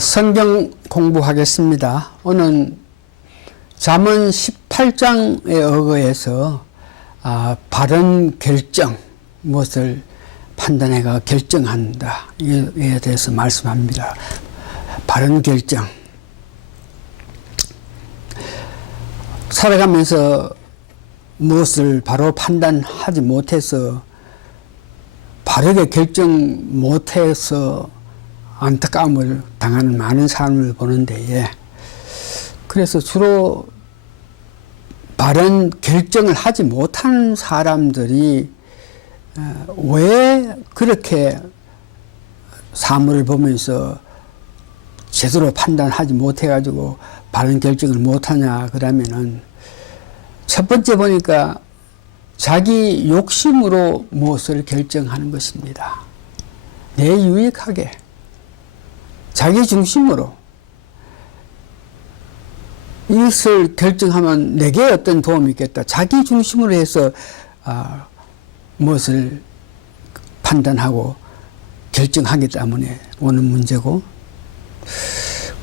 성경 공부하겠습니다. 오늘 잠언 18장에 의거해서 바른 결정, 무엇을 판단해가 결정한다. 이에 대해서 말씀합니다. 바른 결정. 살아가면서 무엇을 바로 판단하지 못해서 바르게 결정 못해서 안타까움을 당하는 많은 사람을 보는데, 그래서 주로 바른 결정을 하지 못하는 사람들이 왜 그렇게 사물을 보면서 제대로 판단하지 못해가지고 바른 결정을 못하냐 그러면은, 첫 번째 보니까 자기 욕심으로 무엇을 결정하는 것입니다. 내 유익하게, 자기 중심으로 이것을 결정하면 내게 어떤 도움이 있겠다. 자기 중심으로 해서 무엇을 판단하고 결정하기 때문에 오는 문제고,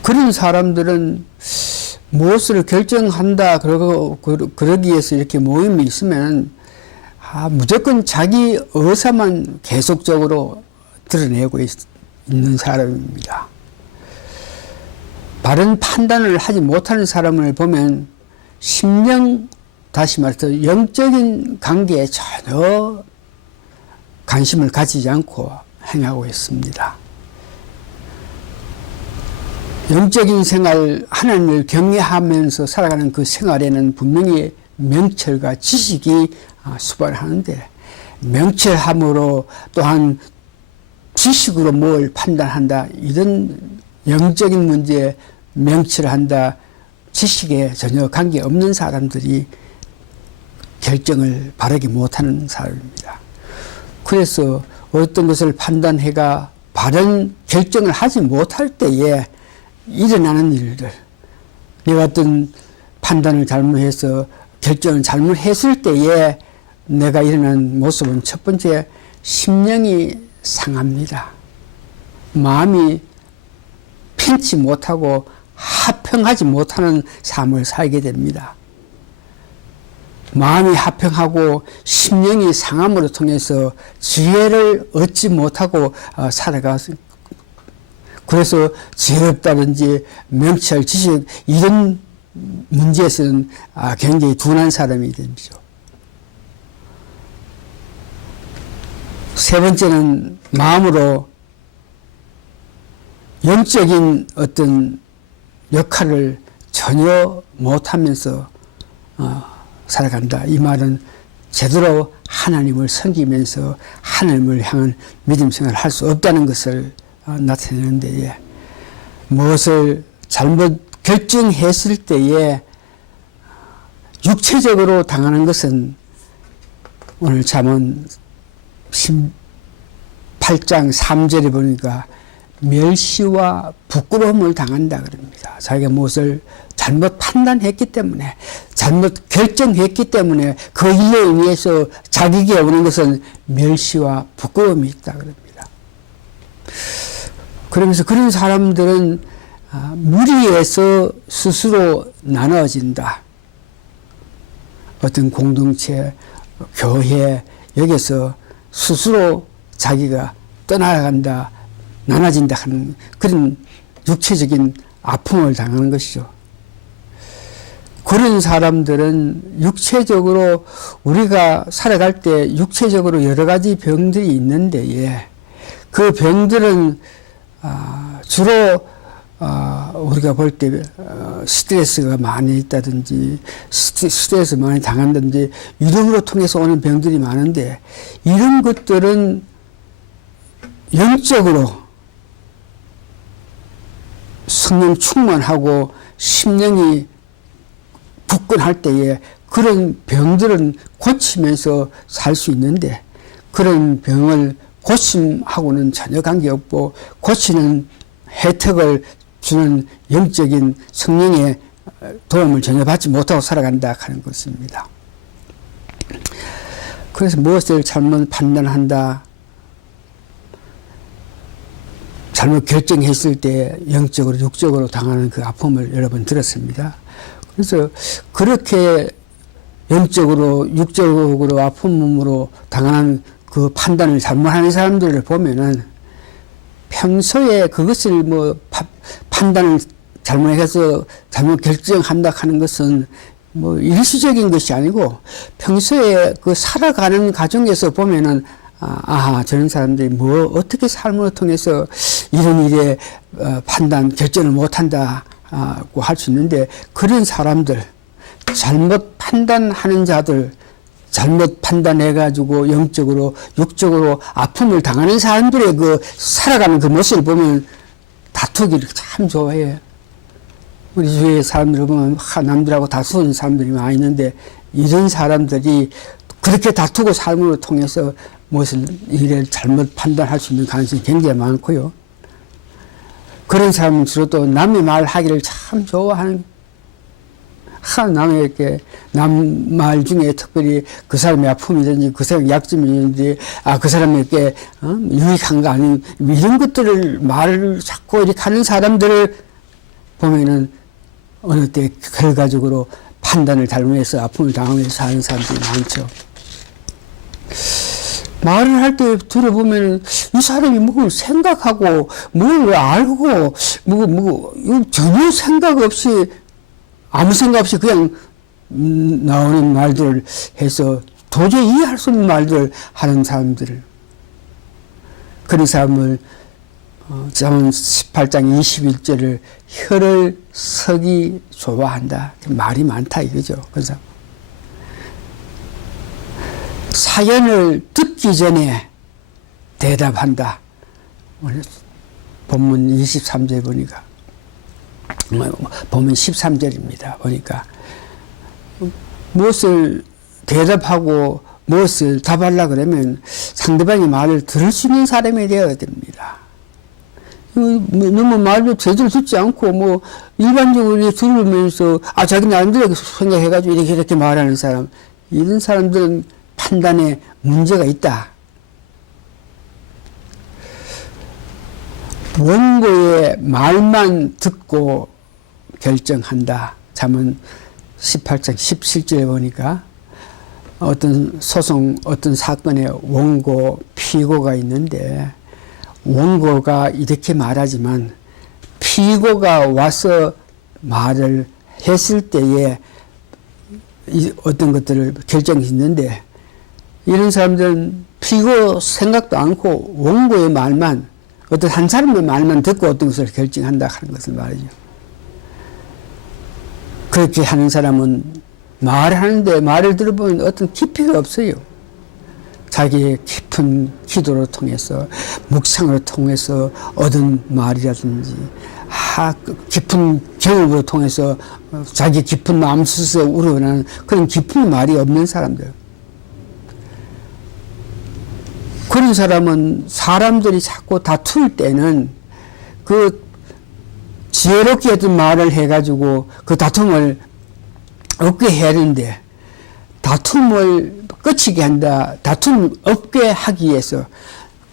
그런 사람들은 무엇을 결정한다 그러기 위해서 이렇게 모임이 있으면 무조건 자기 의사만 계속적으로 드러내고 있는 사람입니다. 바른 판단을 하지 못하는 사람을 보면 심령, 다시 말해서 영적인 관계에 전혀 관심을 가지지 않고 행하고 있습니다. 영적인 생활, 하나님을 경외하면서 살아가는 그 생활에는 분명히 명철과 지식이 수반하는데, 명철함으로 또한 지식으로 뭘 판단한다, 이런 영적인 문제에 명철한다, 지식에 전혀 관계없는 사람들이 결정을 바르게 못하는 사람입니다. 그래서 어떤 것을 판단해가 바른 결정을 하지 못할 때에 일어나는 일들, 내가 어떤 판단을 잘못해서 결정을 잘못했을 때에 내가 일어나는 모습은 첫 번째, 심령이 상합니다. 마음이 편치 못하고 화평하지 못하는 삶을 살게 됩니다. 마음이 화평하고 심령이 상함으로 통해서 지혜를 얻지 못하고 살아가서, 그래서 지혜롭다든지 명철, 지식 이런 문제에서는 굉장히 둔한 사람이 되죠. 세 번째는 마음으로 영적인 어떤 역할을 전혀 못하면서 살아간다. 이 말은 제대로 하나님을 섬기면서 하나님을 향한 믿음 생활을 할 수 없다는 것을 나타내는데, 무엇을 잘못 결정했을 때에 육체적으로 당하는 것은 오늘 잠언 18장 3절에 보니까 멸시와 부끄러움을 당한다 그럽니다. 자기가 무엇을 잘못 판단했기 때문에, 잘못 결정했기 때문에 그 일에 의해서 자기에게 오는 것은 멸시와 부끄러움이 있다 그럽니다. 그러면서 그런 사람들은 무리해서 스스로 나눠진다. 어떤 공동체, 교회, 여기서 스스로 자기가 떠나간다, 나눠진다 하는 그런 육체적인 아픔을 당하는 것이죠. 그런 사람들은 육체적으로, 우리가 살아갈 때 육체적으로 여러 가지 병들이 있는데, 그 병들은 주로 우리가 볼 때 스트레스가 많이 있다든지 스트레스 많이 당한다든지 이름으로 통해서 오는 병들이 많은데, 이런 것들은 영적으로 성령 충만하고 심령이 굳건할 때에 그런 병들은 고치면서 살 수 있는데, 그런 병을 고침하고는 전혀 관계없고 고치는 혜택을 주는 영적인 성령의 도움을 전혀 받지 못하고 살아간다 하는 것입니다. 그래서 무엇을 잘못 판단한다, 잘못 결정했을 때 영적으로 육적으로 당하는 그 아픔을 여러 번 들었습니다. 그래서 그렇게 영적으로 육적으로 아픔으로 당하는 그 판단을 잘못하는 사람들을 보면은 평소에 그것을 뭐 판단을 잘못해서 잘못 결정한다 하는 것은 뭐 일시적인 것이 아니고 평소에 그 살아가는 과정에서 보면은 아하 저런 사람들이 뭐 어떻게 삶을 통해서 이런 일에 판단 결정을 못한다고 할 수 있는데 그런 사람들 잘못 판단하는 자들 잘못 판단해가지고 영적으로 육적으로 아픔을 당하는 사람들의 그 살아가는 그 모습을 보면 다투기를 참 좋아해요. 우리 주위의 사람들을 보면 남들하고 다투는 사람들이 많이 있는데 이런 사람들이 그렇게 다투고 삶을 통해서 무엇을 일을 잘못 판단할 수 있는 가능성이 굉장히 많고요. 그런 사람은 주로 또 남의 말하기를 참 좋아하는 남에게 남 말 중에 특별히 그 사람의 아픔이든지 그 사람의 약점이든지 그 사람에게 유익한 거 아닌 이런 것들을 말을 자꾸 이렇게 하는 사람들을 보면은 어느 때 결과적으로 판단을 잘못해서 아픔을 당하면서 하는 사람들이 많죠. 말을 할 때 들어보면 이 사람이 뭘 생각하고 뭘 알고 전혀 생각 없이 아무 생각 없이 그냥 나오는 말들을 해서 도저히 이해할 수 없는 말들을 하는 사람들 그런 사람을 잠언 18장 21절을 혀를 서기 좋아한다. 말이 많다 이거죠. 그래서 사연을 듣기 전에 대답한다. 오늘 본문 23절 보니까 보면 13절입니다. 보니까 무엇을 대답하고 무엇을 답하려 그러면 상대방의 말을 들을 수 있는 사람이 되어야 됩니다. 너무 말을 제대로 듣지 않고 뭐 일반적으로 들으면서 자기 나름대로 생각해가지고 이렇게 말하는 사람 이런 사람들은 판단에 문제가 있다. 원고의 말만 듣고 결정한다. 잠언 18장 17절에 보니까 어떤 소송, 어떤 사건의 원고, 피고가 있는데 원고가 이렇게 말하지만 피고가 와서 말을 했을 때에 어떤 것들을 결정했는데 이런 사람들은 피고 생각도 않고 원고의 말만 어떤 한 사람의 말만 듣고 어떤 것을 결정한다 하는 것을 말이죠. 그렇게 하는 사람은 말하는데 말을 들어보면 어떤 깊이가 없어요. 자기의 깊은 기도를 통해서 묵상을 통해서 얻은 말이라든지 깊은 경험을 통해서 자기 깊은 마음속에서 우러나는 그런 깊은 말이 없는 사람들. 그런 사람은 사람들이 자꾸 다툴 때는 그 지혜롭게 어떤 말을 해가지고 그 다툼을 없게 해야 하는데 다툼을 끝이게 한다. 다툼 없게 하기 위해서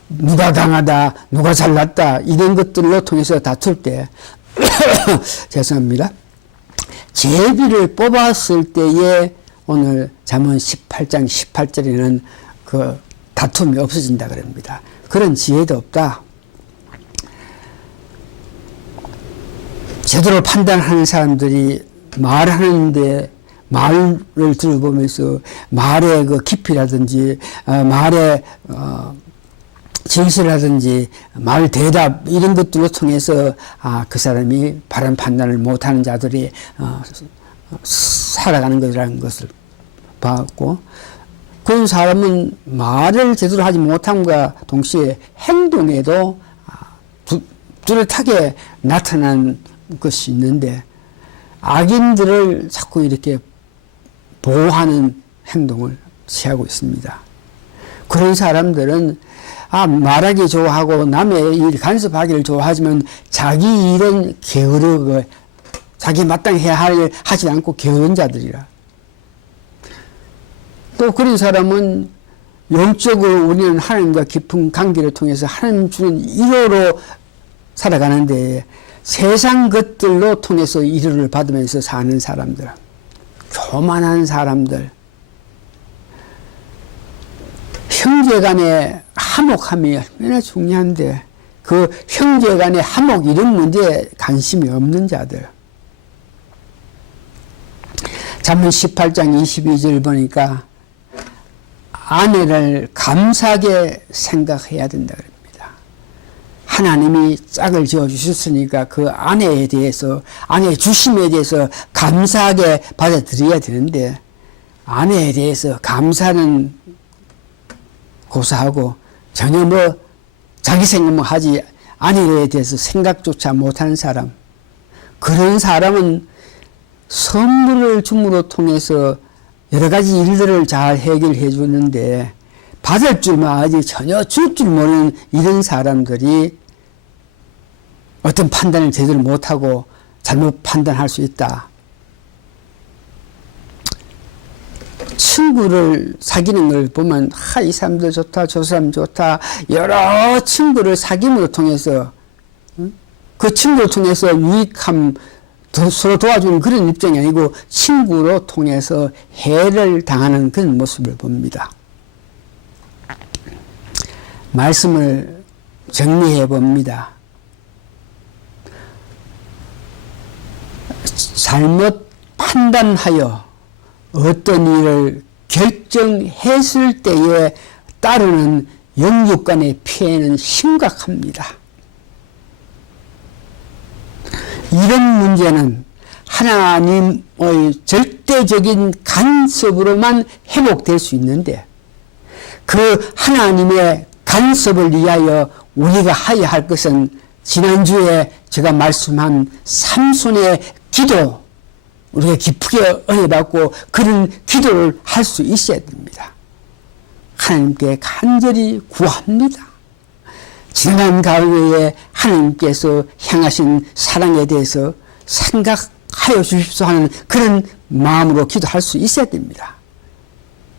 누가 강하다, 누가 잘났다 이런 것들로 통해서 다툴 때 죄송합니다. 제비를 뽑았을 때에 오늘 잠언 18장 18절에는 그 다툼이 없어진다 그럽니다. 그런 지혜도 없다. 제대로 판단하는 사람들이 말하는데 말을 들어보면서 말의 그 깊이라든지 말의 진실이라든지 말 대답 이런 것들로 통해서 그 사람이 바른 판단을 못하는 자들이 살아가는 것이라는 것을 봤고 그런 사람은 말을 제대로 하지 못함과 동시에 행동에도 뚜렷하게 나타난 것이 있는데 악인들을 자꾸 이렇게 보호하는 행동을 취하고 있습니다. 그런 사람들은 말하기 좋아하고 남의 일 간섭하기를 좋아하지만 자기 일은 게으르고 자기 마땅히 해야 할 일 하지 않고 게으른 자들이라. 또 그런 사람은 영적으로 우리는 하나님과 깊은 관계를 통해서 하나님 주는 1호로 살아가는데 세상 것들로 통해서 위로를 받으면서 사는 사람들, 교만한 사람들, 형제간의 화목함이 얼마나 중요한데 그 형제간의 화목 이런 문제에 관심이 없는 자들. 잠언 18장 22절 보니까 아내를 감사하게 생각해야 된다 그럽니다. 하나님이 짝을 지어 주셨으니까 그 아내에 대해서, 아내의 주심에 대해서 감사하게 받아들여야 되는데 아내에 대해서 감사는 고사하고 전혀 뭐 자기 생각만 하지 아내에 대해서 생각조차 못하는 사람, 그런 사람은 선물을 줌으로 통해서 여러 가지 일들을 잘 해결해 주는데 받을 줄만 알지 전혀 줄 줄 모르는 이런 사람들이 어떤 판단을 제대로 못하고 잘못 판단할 수 있다. 친구를 사귀는 걸 보면 이 사람들 좋다, 저 사람 좋다, 여러 친구를 사귐으로 통해서 그 친구를 통해서 유익함, 서로 도와주는 그런 입장이 아니고 친구로 통해서 해를 당하는 그런 모습을 봅니다. 말씀을 정리해 봅니다. 잘못 판단하여 어떤 일을 결정했을 때에 따르는 영육 간의 피해는 심각합니다. 이런 문제는 하나님의 절대적인 간섭으로만 회복될 수 있는데 그 하나님의 간섭을 위하여 우리가 하여야 할 것은 지난주에 제가 말씀한 삼손의 기도, 우리가 깊게 은혜 받고 그런 기도를 할 수 있어야 됩니다. 하나님께 간절히 구합니다. 지난 가을에 하나님께서 향하신 사랑에 대해서 생각하여 주십시오 하는 그런 마음으로 기도할 수 있어야 됩니다.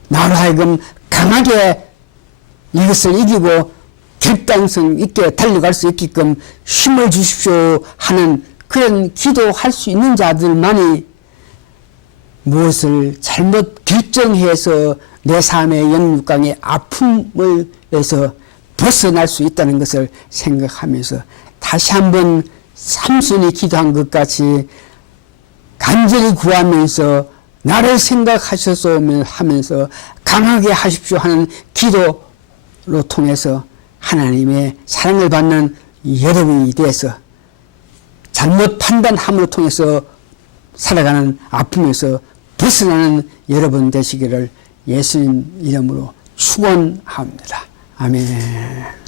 나로 하여금 강하게 이것을 이기고 결단성 있게 달려갈 수 있게끔 힘을 주십시오 하는 그런 기도할 수 있는 자들만이 무엇을 잘못 결정해서 내 삶의 영육강의 아픔에서 벗어날 수 있다는 것을 생각하면서 다시 한번 삼손이 기도한 것 같이 간절히 구하면서 나를 생각하셔서 하면서 강하게 하십시오 하는 기도로 통해서 하나님의 사랑을 받는 여러분이 돼서 잘못 판단함으로 통해서 살아가는 아픔에서 벗어나는 여러분 되시기를 예수님 이름으로 축원합니다. 아멘.